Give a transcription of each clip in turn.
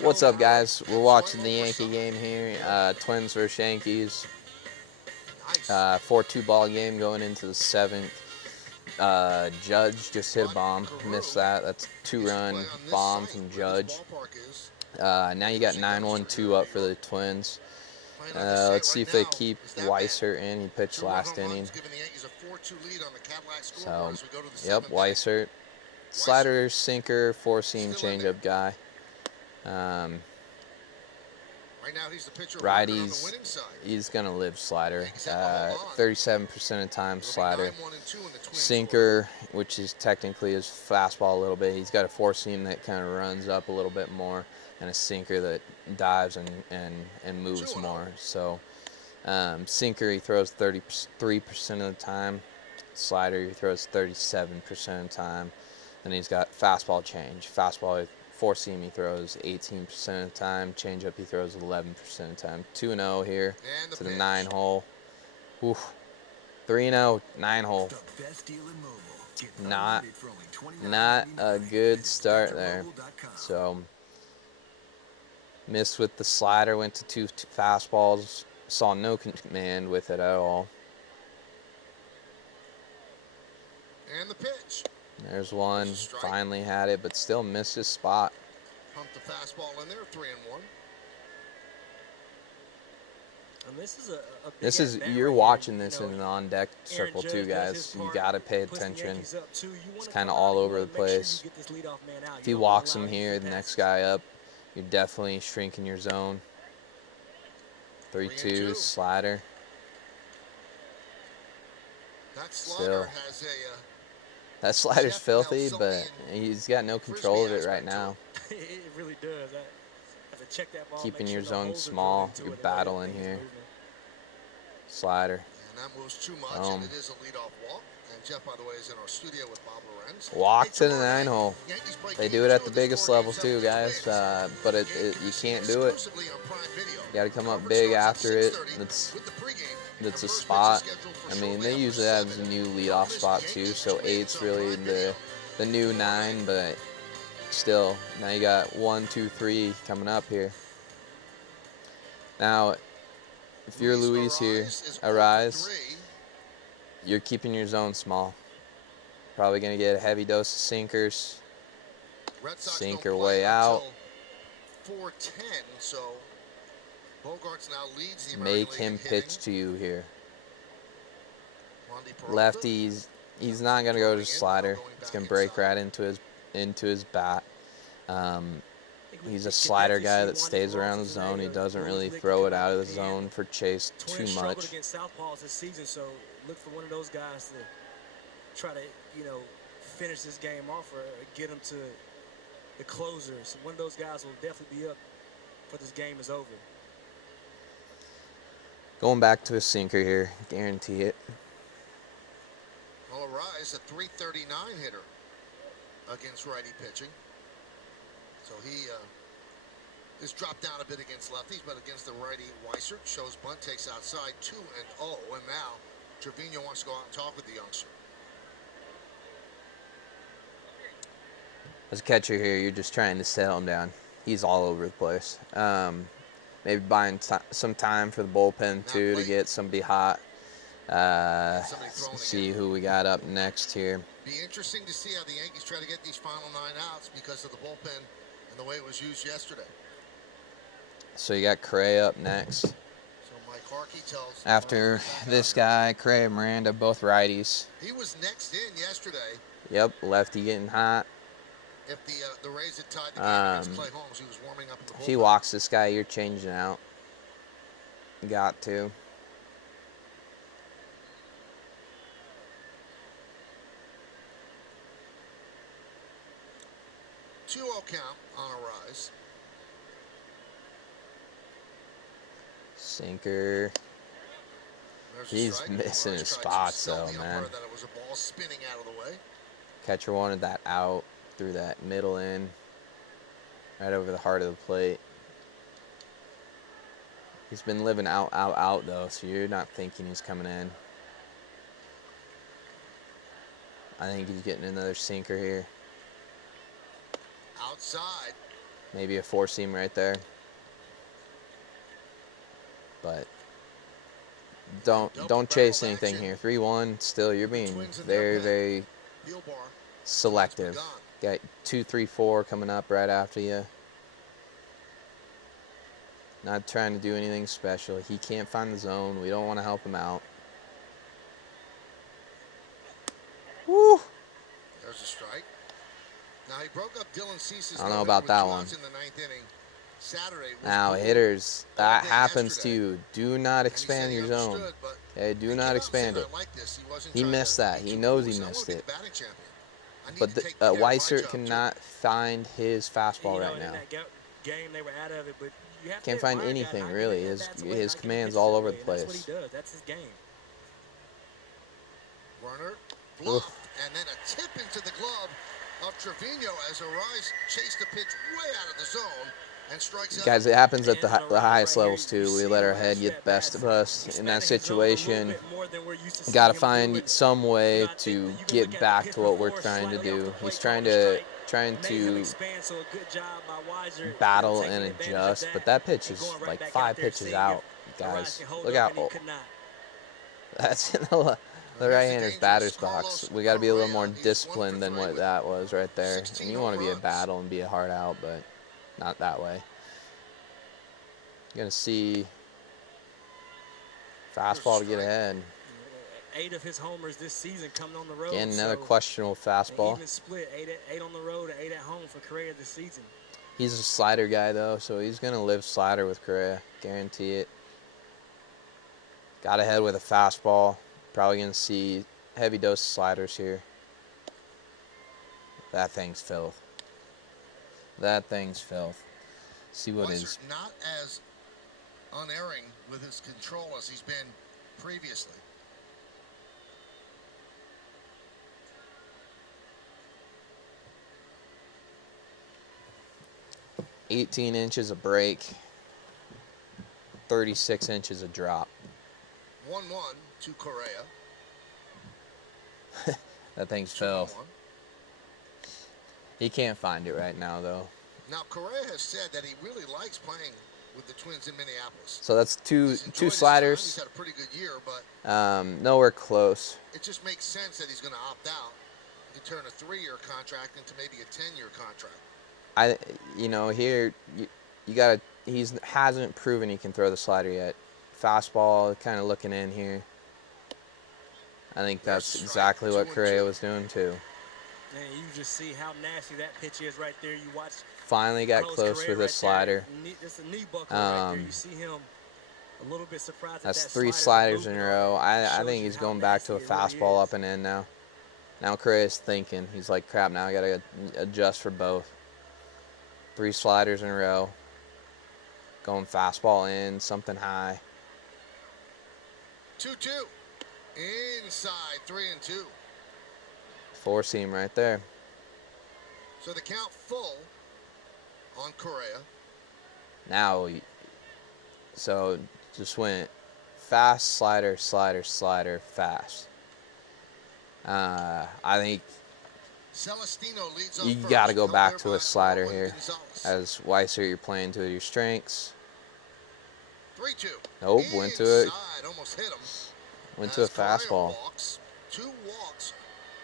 What's up, guys? We're watching the Yankee game here. Twins versus Yankees. 4-2 ball game going into the 7th. Judge just hit a bomb. Missed that. That's a 2-run bomb from Judge. Now you got 9-1-2 up for the Twins. Let's see if they keep Weissert in. He pitched last inning. So, yep, Weissert. Slider, sinker, four-seam changeup guy. Righties, he's going to live slider. 37% of the time slider. Sinker, which is technically his fastball a little bit. He's got a four-seam that kind of runs up a little bit more, and a sinker that dives and moves more. So sinker, he throws 33% of the time. Slider, he throws 37% of the time. Then he's got fastball change. Fastball, four-seam, he throws 18% of the time. Changeup, he throws 11% of the time. 2-0 here to the 9-hole. 3-0, 9-hole. Not a good start there. So, missed with the slider, went to two fastballs. Saw no command with it at all. And the pitch. There's one, finally had it, but still missed his spot. Pumped the fastball in there, 3-1. And this is you're watching this in an on-deck circle too, guys. You gotta pay attention. It's kind of all over the place. If he walks him here, the next guy up, you're definitely shrinking your zone. 3-2 slider. Still. That slider's filthy, but he's got no control of it right now. It really does. I have to check that ball. Keeping your zone small, you're battling here. Slider. And that moves too much, and it is a leadoff walk. And Jeff, by the way, is in our studio with Bob Lorenz. Walk to the 9-hole. They do it at the biggest levels too, guys, but you can't do it. You got to come up big after it. That's a spot. I mean, they usually have a new leadoff spot too, so 8's really the new 9, but still, now you got 1, 2, 3 coming up here. Now, if you're Luis here, Arise, you're keeping your zone small. Probably going to get a heavy dose of sinkers. Sinker way out. 4-10, so Bogarts now leads the Make him pitch to you here. Lefties, he's not going to go to the slider. It's going to break right into his bat. He's a slider guy that stays around the zone. He doesn't really throw it out of the zone for chase too much. Against southpaws this season, so look for one of those guys to try to, finish this game off or get him to the closers. One of those guys will definitely be up before this game is over. Going back to a sinker here, guarantee it. Well, Arise, a .339 hitter against righty pitching. So he is dropped down a bit against lefties, but against the righty, Weissert shows bunt, takes outside, 2-0. And now Trevino wants to go out and talk with the youngster. As a catcher here, you're just trying to settle him down. He's all over the place. Maybe buying some time for the bullpen too to get somebody hot. See who we got up next here. Be interesting to see how the Yankees try to get these final 9 outs because of the bullpen and the way it was used yesterday. So you got Cray up next. So Mike Harkey tells after this guy, Cray and Miranda, both righties. He was next in yesterday. Yep, lefty getting hot. If the Rays had tied the game against Clay Holmes, he was warming up in the bullpen. If he walks this guy, you're changing out. Got to. Two 2-0 count on Arise. Sinker. He's missing his spots though, man. That it was a ball spinning out of the way. Catcher wanted that out through that middle in, right over the heart of the plate. He's been living out though, so you're not thinking he's coming in. I think he's getting another sinker here. Outside. Maybe a four-seam right there. But don't chase anything here. 3-1. Still, you're being very, very selective. Got 2, 3, 4 coming up right after you. Not trying to do anything special. He can't find the zone. We don't want to help him out. Woo! There's a strike. Now he broke up Dylan Cease's I don't know about that one. in the ninth inning. Saturday was Now, brutal. hitters, that happens to yesterday. you. Do not expand your zone. Okay, do not expand it. He missed that. He knows he missed it. But Weissert cannot find his fastball right now. Game, they were out of it, but you have Can't to find anything, really. His command's all over the place. That's what he does. That's his game. Runner bluffed, and then a tip into the glove of Trevino as Arise chased the pitch way out of the zone and strikes out. Guys, it happens at the highest levels, too. We let our head get the best of us in that situation. Got to find some way to get back to what we're trying to do. He's trying to battle and adjust, but that pitch is like 5 pitches out, guys. Look out. Oh. That's in the right-hander's batter's box. We got to be a little more disciplined than what that was right there. And you want to be a battle and be a hard out, but not that way. You're going to see fastball to get ahead. 8 of his homers this season coming on the road. Again, another questionable fastball. Even split, 8 on the road and 8 at home for Correa this season. He's a slider guy, though, so he's going to live slider with Correa. Guarantee it. Got ahead with a fastball. Probably going to see heavy dose of sliders here. That thing's filth. That thing's filth. See what is. Not as unerring with his control as he's been previously. $18 inches of break, 36 inches of drop. 1-1 to Correa. That thing's filth. He can't find it right now, though. Now, Correa has said that he really likes playing with the Twins in Minneapolis. So that's two sliders. He's had a pretty good year, but nowhere close. it just makes sense that he's going to opt out to turn a 3-year contract into maybe a 10-year contract. Here you gotta. He hasn't proven he can throw the slider yet. Fastball, kind of looking in here. I think that's exactly what Correa was doing too. Man, you just see how nasty that pitch is right there. You watch. Finally got close with his slider. It's a knee buckle right there. You see him a little bit surprised. That's 3 sliders in a row. I think he's going back to a fastball up and in now. Now Correa's thinking. He's like, crap, now I got to adjust for both. 3 sliders in a row. Going fastball in, something high. 2-2. Inside, 3-2. 4-seam right there. So the count full on Correa. Now, so just went fast, slider, slider, slider, fast. I think Celestino leads you got to go back to a slider here. As Weissert, you're playing to your strengths. 3-2. Nope, went to it. Almost hit him. Went to a fastball. 2 walks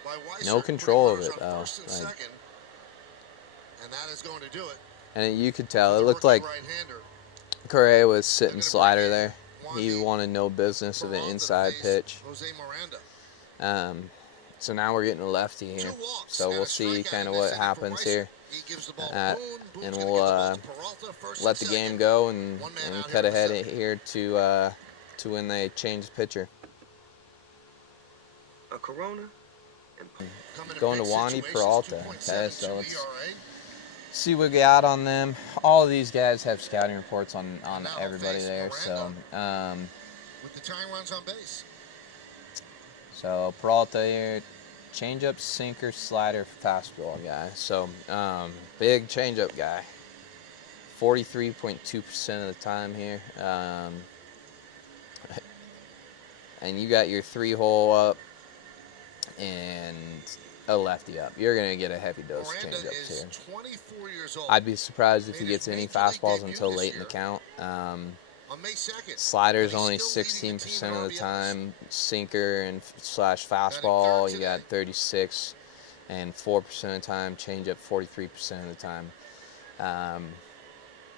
by Weissert. No control of it, though. And that is going to do it. And you could tell, it looked like Correa was sitting slider there. He wanted no business of an inside pitch. So now we're getting a lefty here. So we'll see kind of what happens here. And we'll let the game go and cut ahead here to when they change the pitcher. A Corona. Going to Wandy Peralta. Okay, so let's see what we got on them. All of these guys have scouting reports on everybody there. So with the tying runs on base. So Peralta here, changeup, sinker, slider, fastball guy. So big changeup guy. 43.2% of the time here. And you got your 3-hole up, and a lefty up. You're going to get a heavy dose of Miranda changeups is here. 24 years old. I'd be surprised if he Made gets his any major league fastballs debut until this late in the year count. on May 2nd. Slider's And he's only still leading the team 16% in of the RBIs. time. Sinker and slash Batting fastball, third you got today. 36 and 4% of the time. Changeup 43% of the time.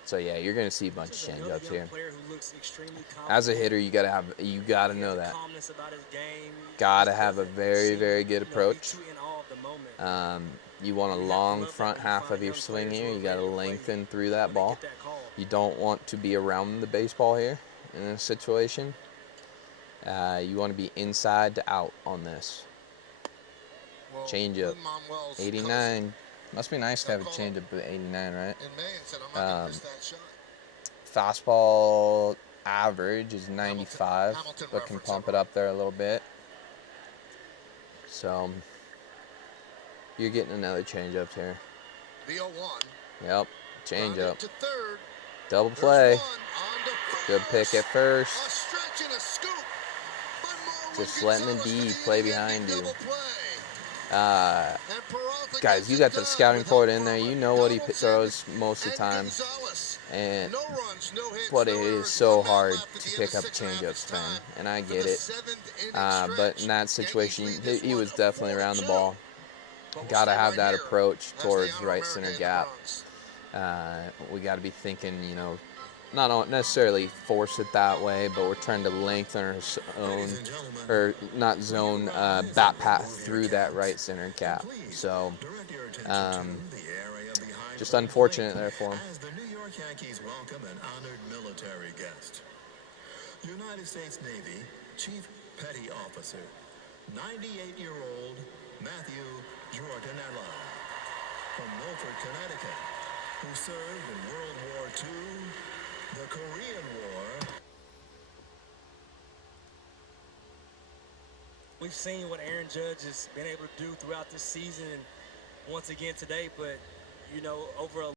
So yeah, you're gonna see a bunch of Just another changeups young here. player who looks extremely As a confident. hitter, you gotta He know has a that. calmness about his game. Gotta Just have a doesn't very, seem very to, good be approach. too in awe of the moment. You want a You have to long love that front when you half find of your young swing players who here. are You gotta ready to play lengthen through that when they ball. get that call. You don't want to be around the baseball here in this situation. You want to be inside to out on this. Well, Changeup, Lin-Manuel's 89. Must be nice to have a got called changeup at 89, right? in May and said, I'm not going to miss that shot. Fastball average is 95, Hamilton but can reference, pump it everyone. up there a little bit. So you're getting another changeup here. The 0-1. Yep, Grounded changeup. to third. Double There's play. one on to Good pick at A first. stretch and a scoop by Marwin Just letting the Gonzalez D for play inning-ending behind you. double play. Uh, And Peralta guys, gets you it got the done scouting with report help in there. from You know what he Donaldson throws most of the and time. Gonzalez. And No runs, no hits, but no it is errors, so one man hard left at to the end pick of up six and a half changeups, this Ben, time and I for get the it. seventh inning But stretch. in that Yankees situation, lead this he one was definitely around the 4-2. ball. But we'll Got to stay have right that here approach as they towards honor right America center in the gap. Bronx. We got to be thinking, not necessarily force it that way, but we're trying to lengthen our own, or not zone, bat path through that right center gap. So, just unfortunate there for him. As the New York Yankees welcome an honored military guest. United States Navy Chief Petty Officer, 98-year-old Matthew Jordanella from Milford, Connecticut, who served in World War II, the Korean War. We've seen what Aaron Judge has been able to do throughout this season and once again today, but over a